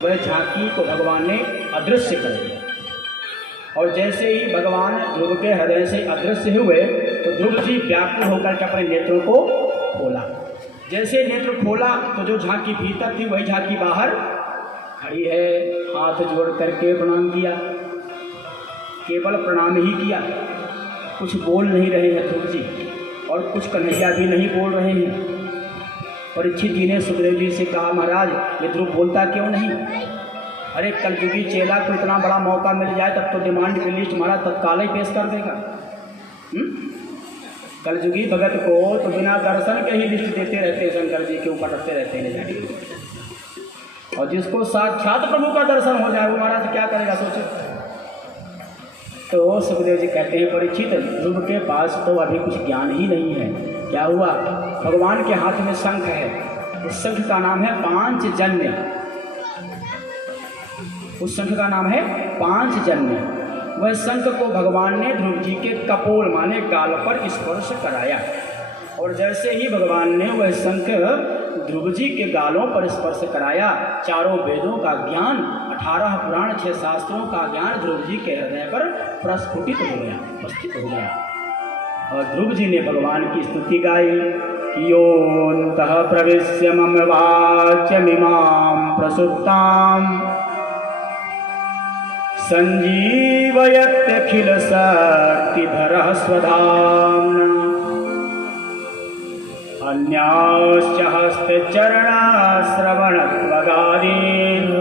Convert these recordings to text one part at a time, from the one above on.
वह झांकी को भगवान ने अदृश्य कर दिया। और जैसे ही भगवान ध्रुव के हृदय से अदृश्य हुए तो ध्रुव जी व्याकुल होकर के अपने नेत्रों को खोला। जैसे नेत्र खोला तो जो झांकी भीतर थी वही झांकी बाहर खड़ी है। हाथ जोड़ करके प्रणाम किया, केवल प्रणाम ही किया, कुछ बोल नहीं रहे हैं ध्रुव जी, और कुछ कन्हैया भी नहीं बोल रहे हैं। परीक्षित जी ने सुखदेव जी से कहा, महाराज ये ध्रुव बोलता क्यों नहीं? अरे कलयुगी चेला को इतना बड़ा मौका मिल जाए तब तो डिमांड की लिस्ट महाराज तत्काल ही पेश कर देगा। कलयुगी भगत को तो बिना दर्शन के ही लिस्ट देते रहते, शंकर जी के ऊपर रखते रहते हैं। और जिसको साक्षात प्रभु का दर्शन हो जाए वो महाराज क्या करेगा सोचो। तो सुखदेव जी कहते हैं, परीक्षित ध्रुव के पास तो अभी कुछ ज्ञान ही नहीं है। क्या हुआ? भगवान के हाथ में शंख है, उस शंख का नाम है पांचजन्य। उस शंख का नाम है पांचजन्य। वह शंख को भगवान ने ध्रुव जी के कपोल माने गाल पर स्पर्श कराया। और जैसे ही भगवान ने वह शंख ध्रुव जी के गालों पर स्पर्श कराया, चारों वेदों का ज्ञान, 18 पुराण 6 शास्त्रों का ज्ञान ध्रुव जी के हृदय पर प्रस्फुटित हो गया, उपस्थित हो गया। और ध्रुव जी ने भगवान की स्तुति गाई कि योऽन्तः प्रविश्य मम वाच्यमिमां प्रसुप्तां संजीवयत्यखिल शक्तिधरः स्वधाम्ना अन्याश्च हस्तचरणाश्रवणत्वगादीन्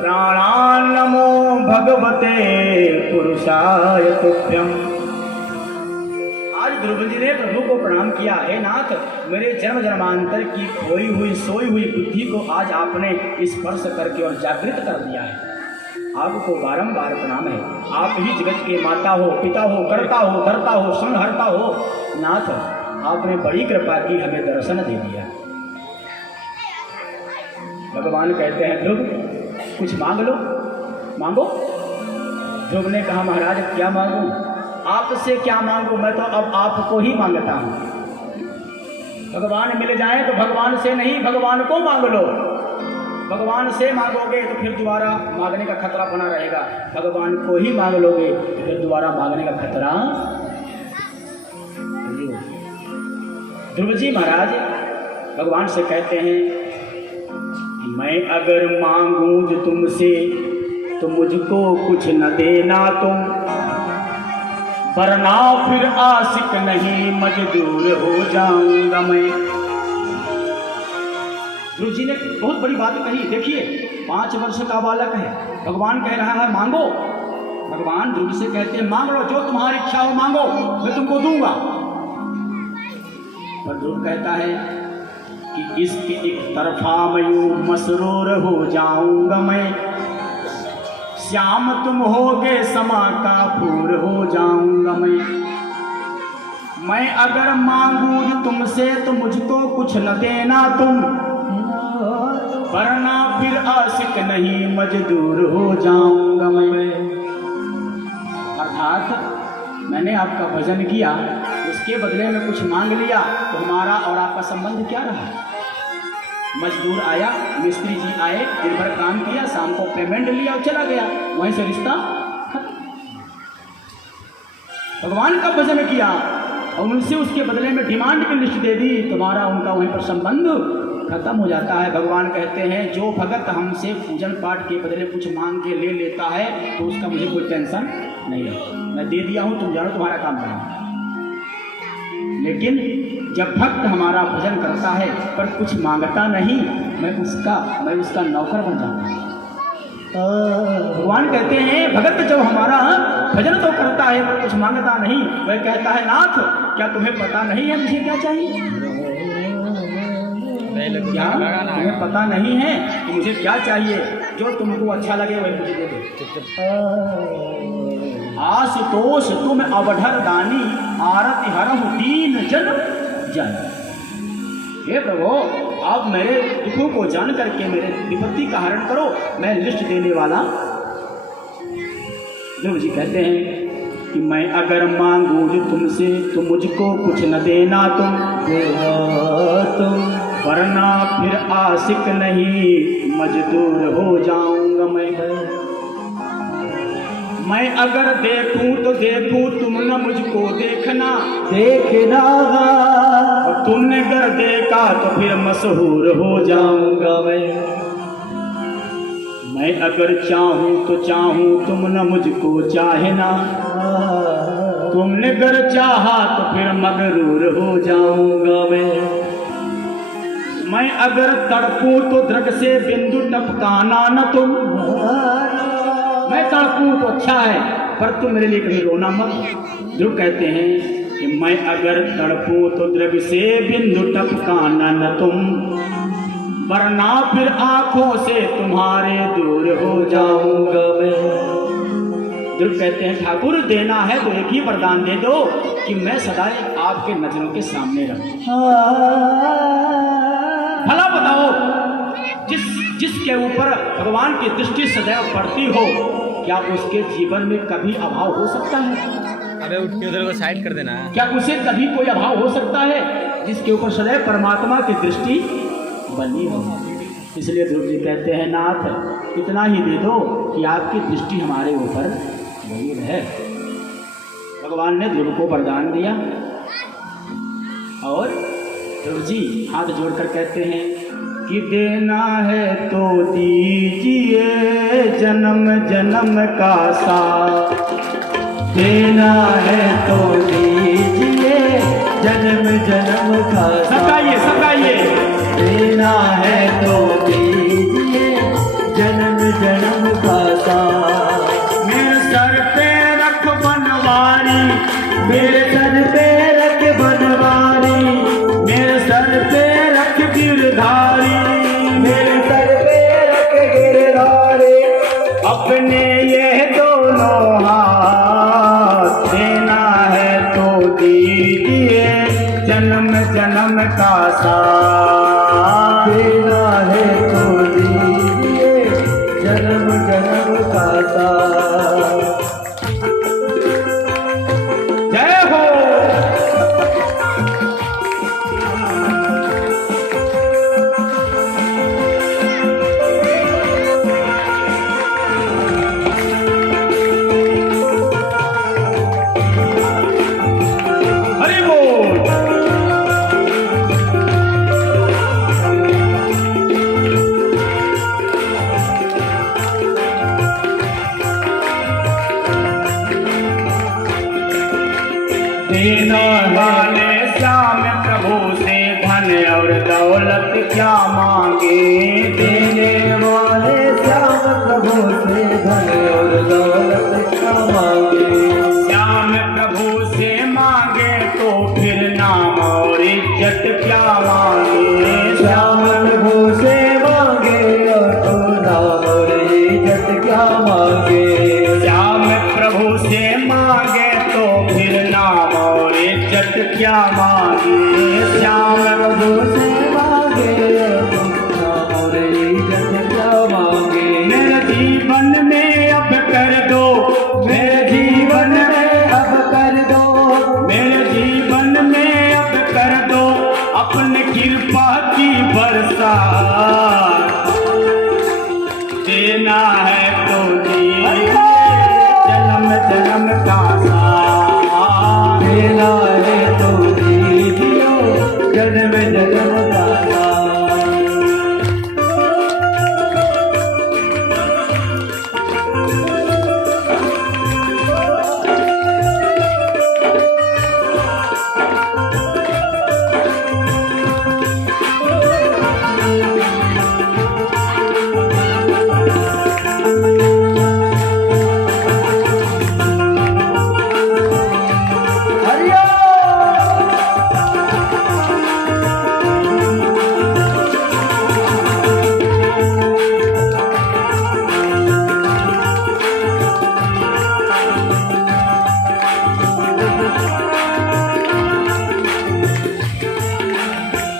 प्राणान् नमो भगवते पुरुषाय तुभ्यम्। आज ध्रुव जी ने प्रभु को प्रणाम किया, हे नाथ मेरे जन्म जन्मांतर की खोई हुई सोई हुई बुद्धि को आज आपने स्पर्श करके और जागृत कर दिया है। आपको बारंबार प्रणाम है। आप ही जगत के माता हो, पिता हो, करता हो, धरता हो, संहरता हो। नाथ आपने बड़ी कृपा की, हमें दर्शन दे दिया। भगवान कहते हैं, ध्रुव कुछ मांग लो, मांगो। ध्रुव ने कहा, महाराज क्या मांगूं? आपसे क्या मांगू? मैं तो अब आपको ही मांगता हूँ। भगवान मिल जाए तो भगवान से नहीं, भगवान को मांग लो। भगवान से मांगोगे तो फिर दोबारा मांगने का खतरा बना रहेगा। भगवान को ही मांग लोगे तो फिर दोबारा मांगने का खतरा। ध्रुव जी महाराज भगवान से कहते हैं कि मैं अगर मांगूं तुमसे तो मुझको कुछ न देना तुम, वरना फिर आशिक नहीं मजदूर हो जाऊंगा मैं। ध्रुव जी ने बहुत बड़ी बात कही। देखिए 5 वर्ष का बालक है, भगवान कह रहा है मांगो। भगवान ध्रुव से कहते हैं, मांग लो, जो तुम्हारी इच्छा हो मांगो, मैं तुमको दूंगा। पर ध्रुव कहता है कि इसके एक तरफा मयूं मसरूर हो जाऊंगा मैं, श्याम तुम होगे समा का फूल हो जाऊंगा मैं अगर मांगू तुमसे तो मुझको कुछ न देना तुम, वरना फिर आशिक नहीं मजदूर हो जाऊंगा मैं। अर्थात मैंने आपका भजन किया, उसके बदले में कुछ मांग लिया तो हमारा और आपका संबंध क्या रहा? मजदूर आया, मिस्त्री जी आए, दिन भर काम किया, शाम को पेमेंट लिया और चला गया, वहीं से रिश्ता खत्म। भगवान का भजन किया और उनसे उसके बदले में डिमांड की लिस्ट दे दी, तुम्हारा उनका वहीं पर संबंध खत्म हो जाता है। भगवान कहते हैं, जो भगत हमसे पूजन पाठ के बदले कुछ मांग के ले लेता है तो उसका मुझे कोई टेंशन नहीं है, मैं दे दिया हूँ, तुम जानो तुम्हारा काम करो। लेकिन जब भक्त हमारा भजन करता है पर कुछ मांगता नहीं, मैं उसका नौकर बन जाता हूँ। भगवान कहते हैं, भगत जब हमारा भजन तो करता है पर कुछ मांगता नहीं, वह कहता है, नाथ क्या तुम्हें पता नहीं है मुझे क्या चाहिए? क्या तुम्हें पता नहीं है कि मुझे क्या चाहिए? जो तुमको अच्छा लगे वही मुझे दे दो। आशुतोष तुम अवधर दानी, आरती हरहु दीन जन जन। हे प्रभु आप मेरे दुखों को जान करके मेरे विपत्ति का हरण करो, मैं लिस्ट देने वाला। ध्रुव जी कहते हैं कि मैं अगर मांगू तुमसे तो मुझको कुछ न देना तुम, वरना फिर आशिक नहीं मजदूर हो जाऊंगा मैं अगर देखूं तो देखूं, तुम न मुझको देखना देखना, और तुमने अगर देखा तो फिर मशहूर हो जाऊंगा मैं अगर चाहूं तो चाहूं, तुम न मुझको चाहना, तुमने अगर चाहा तो फिर मगरूर हो जाऊंगा मैं अगर तड़पूं तो द्रग से बिंदु टपकाना न तुम, मैं तड़पूं तो अच्छा है पर तुम मेरे लिए कभी रोना मत। जो कहते हैं कि मैं अगर तड़पूं तो द्रग से बिंदु टपकाना न तुम, वरना फिर आंखों से तुम्हारे दूर हो जाऊंगा जो कहते हैं ठाकुर देना है तो एक ही वरदान दे दो कि मैं सदाई आपके नजरों के सामने रहूं। भला बताओ, जिसके ऊपर भगवान की दृष्टि सदैव पड़ती हो, क्या उसके जीवन में कभी अभाव हो सकता है? अबे उठ के उधर को साइड कर देना। क्या उसे कभी कोई अभाव हो सकता है जिसके ऊपर सदैव परमात्मा की दृष्टि बनी हो? इसलिए ध्रुव जी कहते हैं नाथ इतना ही दे दो कि आपकी दृष्टि हमारे ऊपर बनी रहे। भगवान ने ध्रुव को वरदान दिया और ध्रुव जी हाथ जोड़कर कहते हैं कि देना है तो दीजिए जन्म जन्म का साथ, देना है तो दीजिए जन्म जन्म का साथ, सकाइए देना है तो दीजिए जन्म जन्म का साथ। मेरे सर पे रख बनवारी, मेरे सर पे रख बनवारी, मेरे सर पे रख गिरधारी, मेरे सर पे रख गिरधारी, अपने ये दोनों हाथ देना है तो दीजिए जन्म जन्म का साथ, देना है तो दीजिए जन्म जन्म का साथ। जय हो। हरि बोल। देना वाले श्याम प्रभु से धन और दौलत क्या मांगे, देने वाले श्याम प्रभु से धन और दौलत क्या मांगे, श्याम प्रभु से मांगे तो फिर नाम और इज्जत क्या मांगे, श्याम प्रभु से मांगे और तो नाम और इज्जत क्या मांगे, श्याम प्रभु से मांगे तो फिर नाम और इज्जत क्या मांगे, श्याम प्रभु से मांगे और तो नाम और इज्जत क्या मांगे। मेरे जीवन में अब कर दो, मेरे जीवन में अब कर दो, मेरे जीवन में अब कर दो अपने कृपा की बरसात, देना है तो दीजिए जन्म जन्म का साथ, देना है तो दीजिए जन्म जन्म का साथ।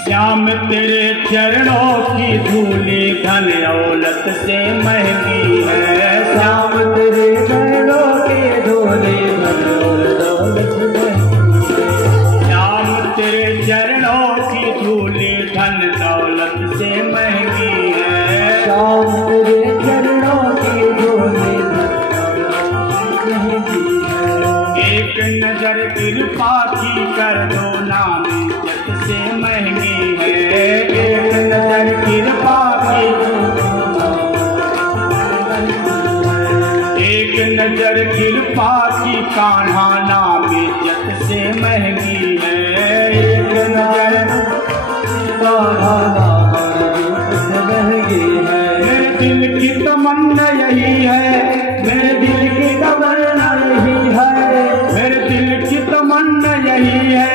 श्याम तेरे चरणों की धूली धन दौलत से महंगी है, श्याम तेरे चरणों के धोले धन और दौलत में, श्याम तेरे चरणों की धूली धन अगर कृपा की कान्हा नाम इज्जत से महंगी है। एक नजर कान्हा नाम इज्जत से महंगी है। मेरे दिल की तमन्ना यही है, मेरे दिल की तमन्ना यही है, मेरे दिल की तमन्ना यही है,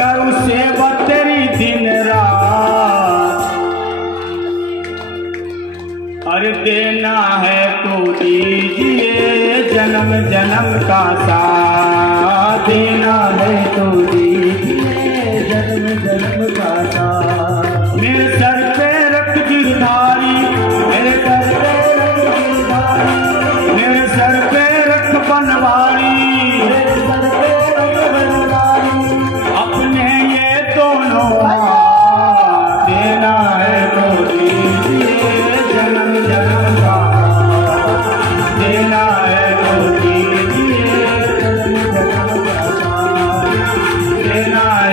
करूँ सेवा तेरी दिन रात। अरे देना है तो दीजिए जन्म जन्म का साथ, देना है तो